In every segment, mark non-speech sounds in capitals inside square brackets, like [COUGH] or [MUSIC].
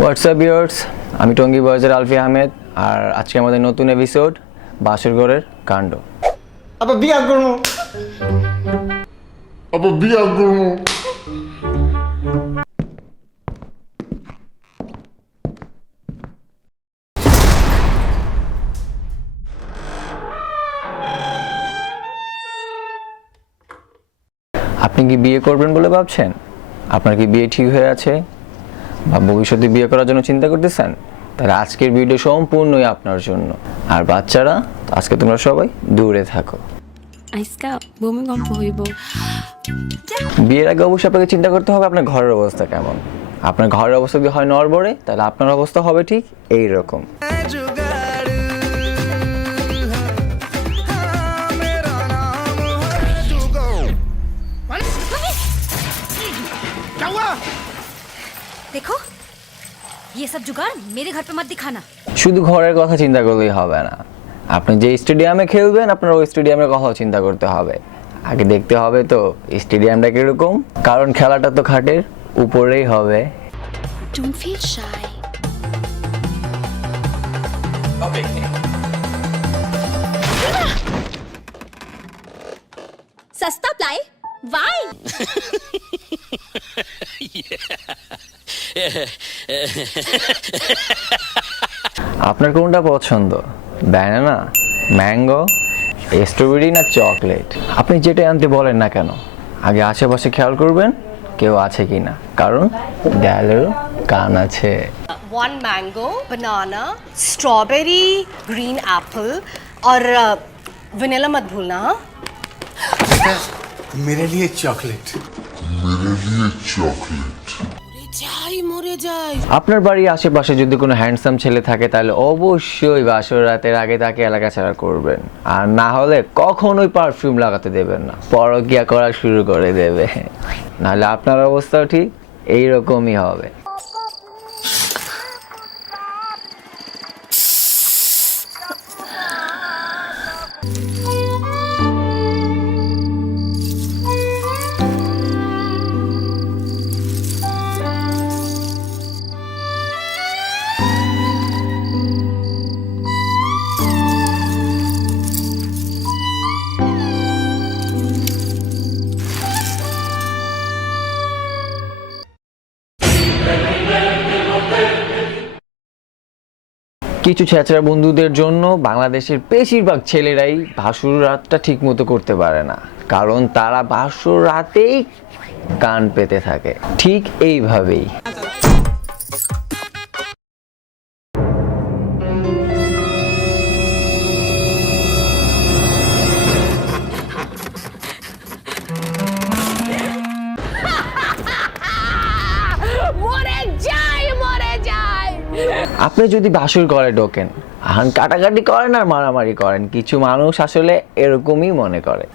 WhatsApp years আমি টঙ্গী বয়েজের আলফি আহমেদ আর আজকে আমাদের নতুন এপিসোড বাসরগড়ের কাণ্ড। আবার বিয়া করব। আবার বিয়া করব। আপনি কি বিয়ে করবেন বলে ভাবছেন? আপনার কি বিয়ে ঠিক হয়ে আছে? বা ভবিষ্যতে বিয়ে করার জন্য চিন্তা করতেছেন? তাহলে আজকের ভিডিও সম্পূর্ণই আপনার জন্য। আর বাচ্চারা আজকে তোমরা সবাই দূরে থাকো। আইসকা ভূমিকম্প হইব। বিয়ের আগে অবশ্যই আপনাকে চিন্তা করতে হবে আপনার ঘরের অবস্থা কেমন। আপনার ঘরের অবস্থা যদি হয় নড়বড়ে তাহলে আপনার অবস্থা হবে ঠিক এই রকম ये सब जुगाड़ मेरे घर पे मत दिखाना শুধু ঘরের কথা চিন্তা করলেই হবে না আপনি যে স্টেডিয়ামে খেলবেন আপনার ওই স্টেডিয়ামের কথাও চিন্তা করতে হবে আগে দেখতে হবে তো স্টেডিয়ামটা কিরকম কারণ খেলাটা তো খাটের উপরেই হবে Don't feel shy. सस्ता प्लाई वाई [LAUGHS] [LAUGHS] আপনার কোনটা পছন্দ ব্যানানা ম্যাঙ্গো স্ট্রবেরি না চকলেট আপনি যেটাই আনতে বলেন না কেন আগে আশেপাশে খেয়াল করবেন কেউ আছে কি না কারণ দেয়ালেরও কান আছে one mango banana strawberry green apple और वनीला मत भूलना हाँ मेरे लिए चॉकलेट मेरे लिए चॉकलेट মরে যাই। আপনার বাড়ির আশেপাশে যদি কোনো হ্যান্ডসাম ছেলে থাকে, তাহলে অবশ্যই বাসর রাতের আগে তাকে এলাকা ছাড়া করবেন। আর না হলে কখনোই পারফিউম লাগাতে দেবেন না। পরকিয়া করা শুরু করে দেবে। নাহলে আপনার অবস্থাও ঠিক এইরকমই হবে। কিছু ছেঁচড়া বন্ধুদের জন্য বাংলাদেশের বেশিরভাগ ছেলেরাই ভাসুর রাতটা ঠিক মতো করতে পারে না। কারণ তারা ভাসুর রাতেই কান পেতে থাকে। ঠিক এইভাবেই। আপনি যদি বাসুর ঘরে ঢোকেন, আহান কাটাকাটি করেন আর মারামারি করেন, কিছু মানুষ আসলে এরকমই মনে করে।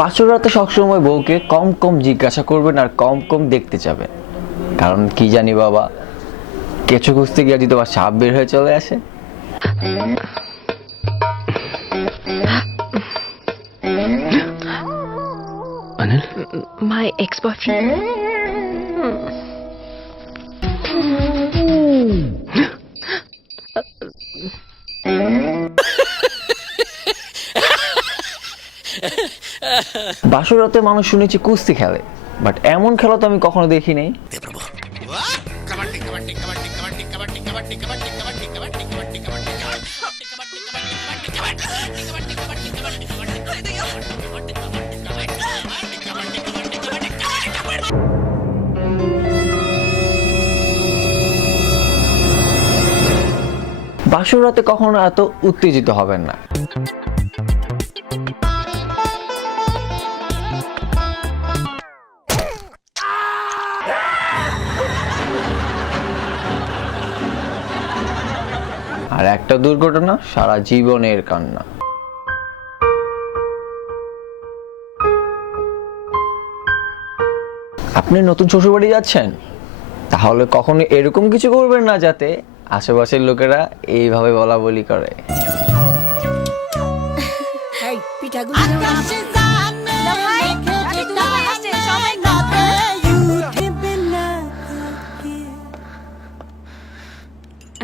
বাসর রাতে সবসময় বউকে কম কম জিজ্ঞাসা করবেন আর কম কম দেখতে যাবেন। কারণ কি জানি বাবা কেঁচো খুঁজতে গিয়ে যদি তোমার সাপ বের হয়ে চলে আসে? My ex-boyfriend. বাসর রাতে মানুষ শুনেছি কুস্তি খেলে বাট এমন খেলা তো আমি কখনো দেখি নাই বাসর রাতে কখনো এত উত্তেজিত হবেন না। আর একটা দুর্ঘটনা সারা জীবনের কান্না। আপনি নতুন শ্বশুরবাড়ি যাচ্ছেন? তাহলে কখনো এরকম কিছু করবেন না যাতে আশেপাশের লোকেরা এইভাবে বলা বলি করে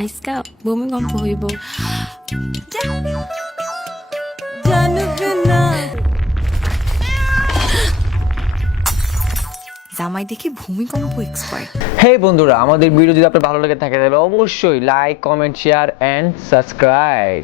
আজকা ভূমিকম্প হইব। জামাই দেখি ভূমিকম্প এক্সপার্ট হে বন্ধুরা আমাদের ভিডিও যদি আপনার ভালো লাগে থাকে তাহলে অবশ্যই like comment share and subscribe